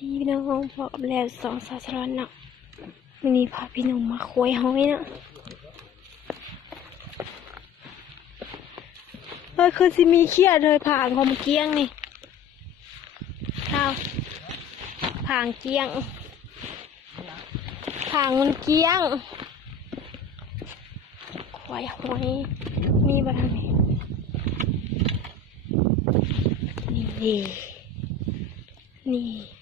ดีพี่น้องพอกับแล้วสองสาสรอนนาะวันนี้พาพี่น้องมาคุยห้อยนะเฮ้ยคือสิมีเครียดเลยผ่างของเกี้ยงนี่ข้าวผ่างเกี้ยงผ่างมันเกี้ยงควายห้อยมีบ้างไหมนี่นี่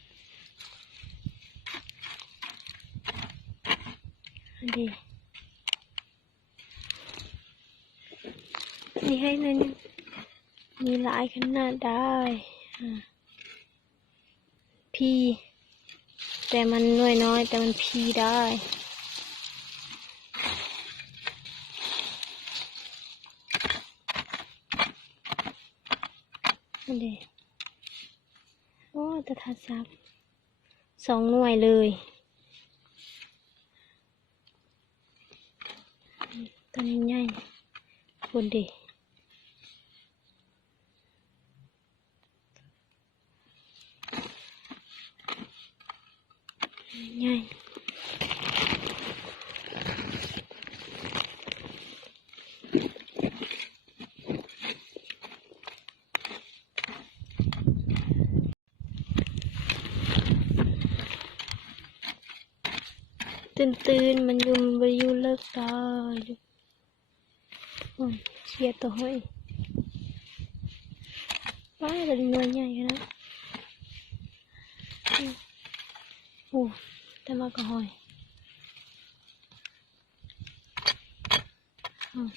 อัน ดีนี่ให้นอยนึงมีหลายขนาดได้พีแต่มันน้อยน้อยๆแต่มันพีได้อันดีโอ้ตะทัดซับสองหน่วยเลย ตัวนี้ใหญ่บนดิใหญ่ ตื่นตื่นๆมันอยุ่มนบริยูเลิกตายอยู่ โอ้ยเชียร์ตัวห้อยว้ายแต่หน่วยใหญ่ขนาดอืมโอ้แต่มากระหอยอืม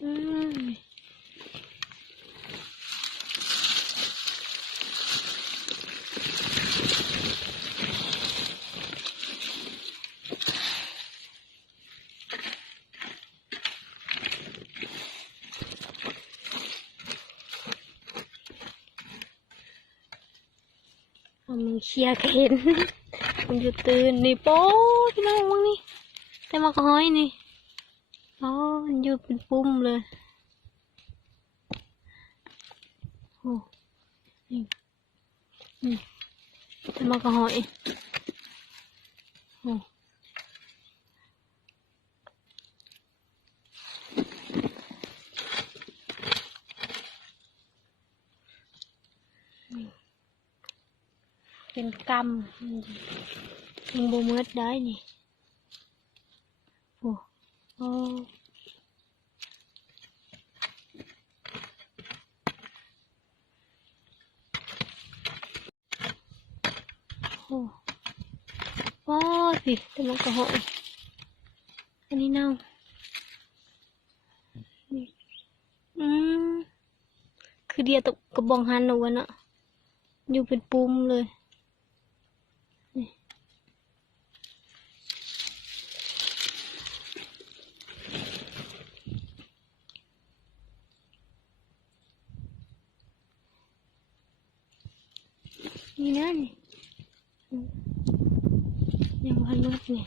อืมเอามึง เคลียร์ก็เห็นมันอยู่ตื่นนี่โป๊ดพี่น้องมึงนี่แต่มากระหอยนี่อ๋อมันอยู่เป็นปุ่มเลยโอ้นี่นี่แต่มากระหอยโอ้ เป็นกรรมมึงบ่เมืดได้นี่โอ้โอ้โอ้ว้าวสิแต่มันกระหอยอันนี้เน่าอืมคือเดียวตกกระบองหันเอาไว้น่ะอยู่เป็นปุ่มเลย นี่นะนี่อืมยังพันมืดนี่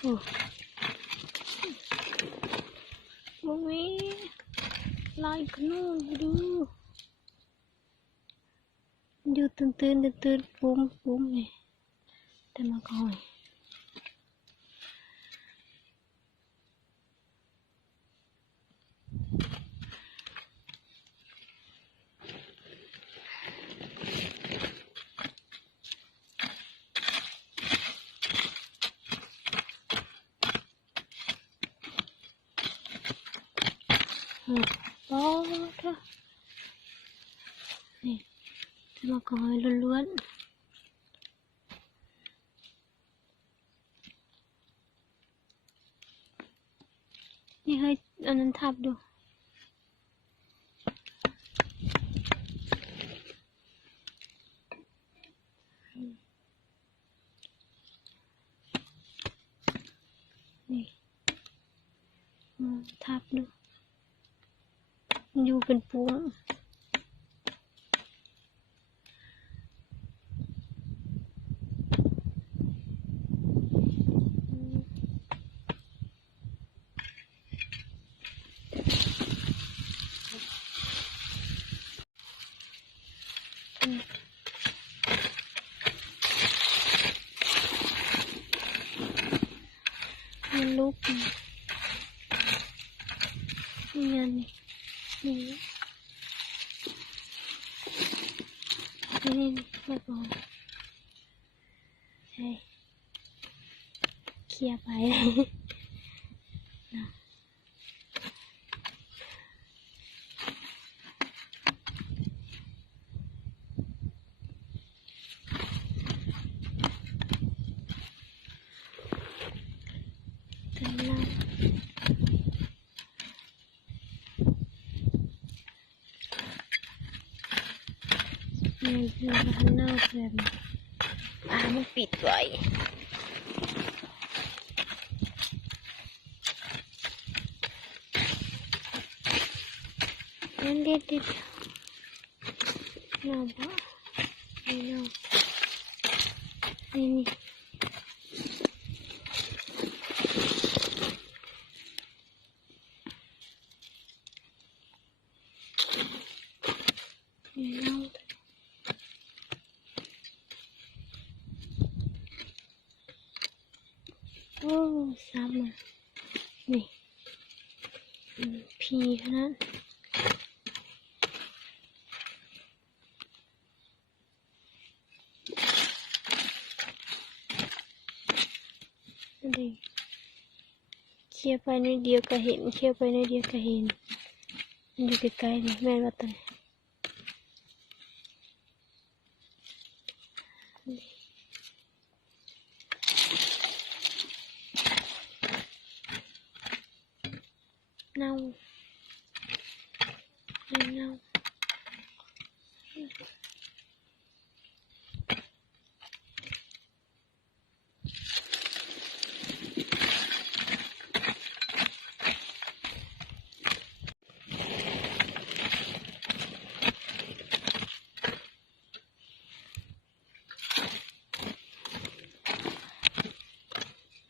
โอ้โอ้ยลายขนุนดูอยู่ตื่นตื่นตื่นตื่นปุ้มปุ้มนี่แต่มาก่อน อืมโอ้เถอะนี่แต่มากอนล้วนๆ นี่ให้อันนั้นทับดูนี่ทับดู อยู่เป็นปุ้งมันลุกงานนี่ นี่นี่นี่ไม่พอใช่เคลียร์ไป นี่คือข้างนอกแบบอ่ามันปิดไว้นั่นเด็ดเด็ดเอาบ่ไม่เอานี่นี่ไม่เอาโอ้ซ้ำอะนี่อื มพีเท่านั้นนั่เคลียไปนิดเดียวก็เห็นเคลียไปนิดเดียวก็เห็นอยู่ใกล้ๆนี่แม่นว่าแต่เน่าไม่เน่า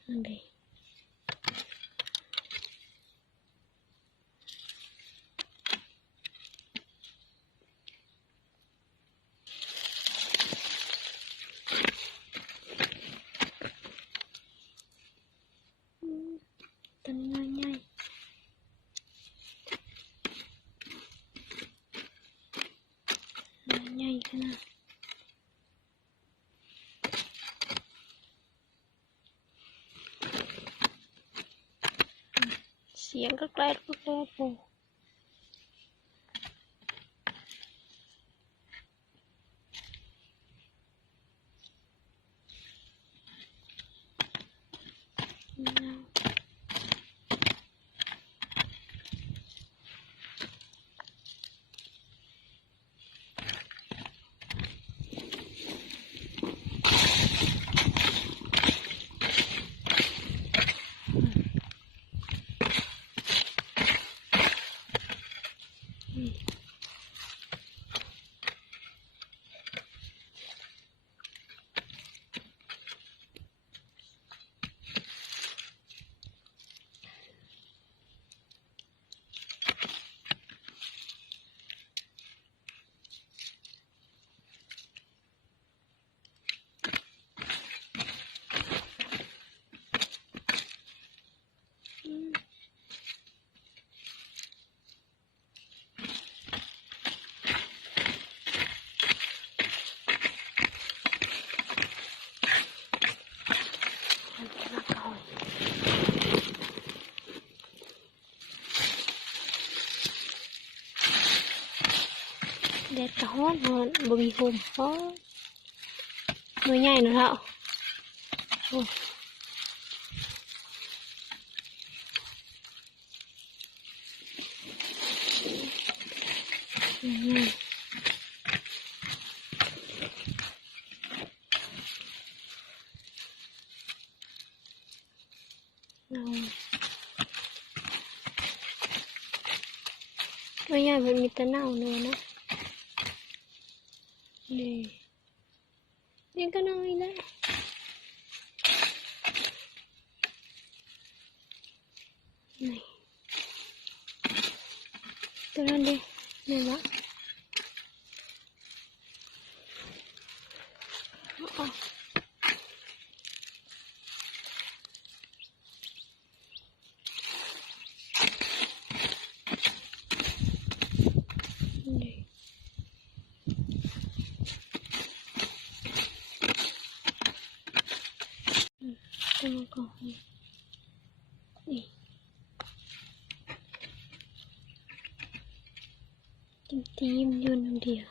นั่นเองอืม ตัวนี้น้อยใหญ่น้อยใหญ่ขนาดเสียงก็ใกล้ก็ใกล้ปูอื แดดกระฮ้อนฮ้อนบ่มีลมฮ้อนหน่วยใหญ่เนาะเท่าโอ้หน่วยใหญ่เอาหน่วยใหญ่มันมีแต่เน่าเนื้อนะ นี่นี่ก็น้อยแล้วนี่ตัวนั้นดินี่ละเอาออก แต่มันก็หอยนี่จิ้มตีมอยืนำเดียว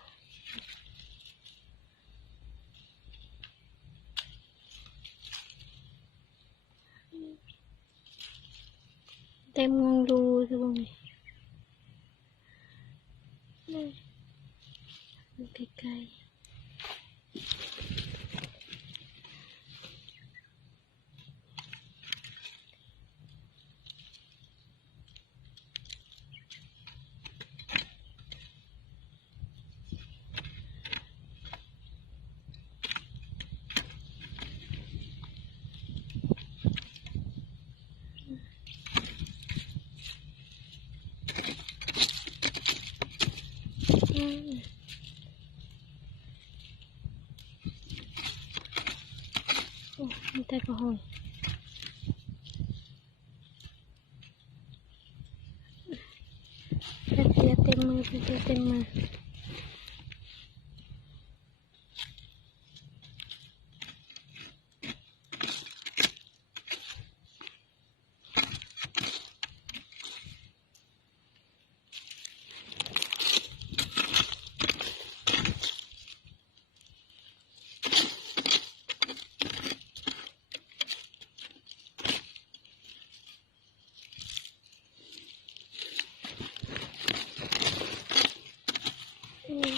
เต็มงงดูทุกคนนี่มันไกล ๆอืมโอ้มีแต่กระหอยแป๊บเดียวเต็มมือแป๊บเดียวเต็มมือ อืม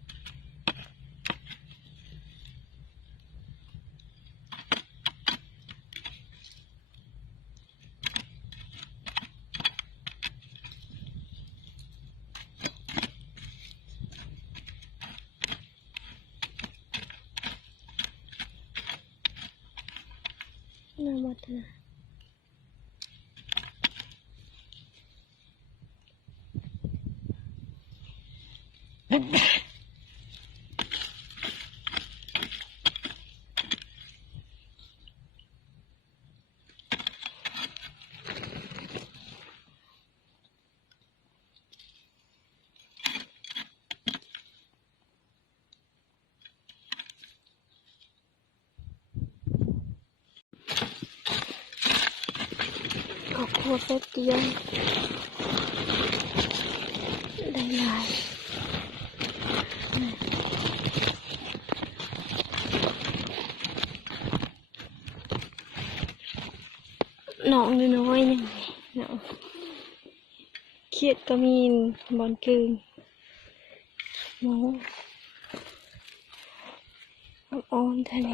ยหน้าข้างบนนี่นายโอ้ดูกระแครดแครดแครดเชี ยวน่าหมดนะขอบคุณแป๊บเดียวได้หลายน้องน้อยๆยังไงเนาะเครียดก็มีบอลกึงหมูอ่อนๆทะเล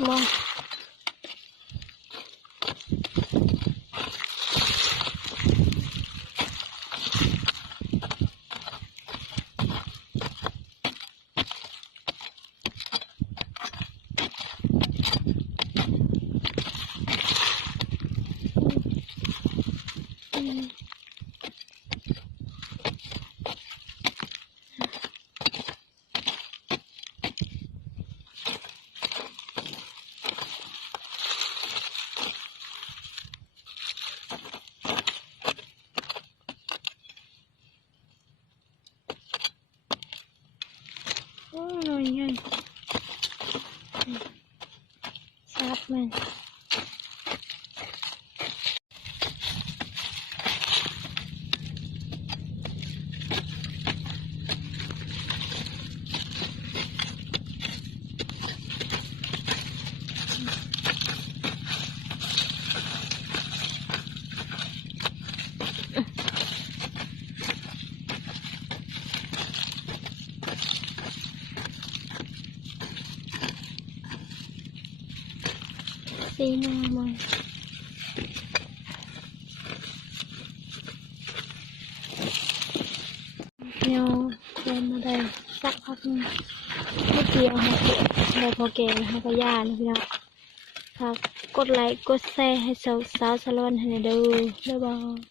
ง่ายมากอืมโอ้หน่อยง่าย ซั สีนามันเนียวเดินมาได้สักพักนึงไม่เกี่ยวค่ะเราพอแก่นะคะก็ย่านะพี่น้องพักกดไลค์กดแชร์ให้สาวสาวสลอนให้หน่อยเด้อบ๊ายบาย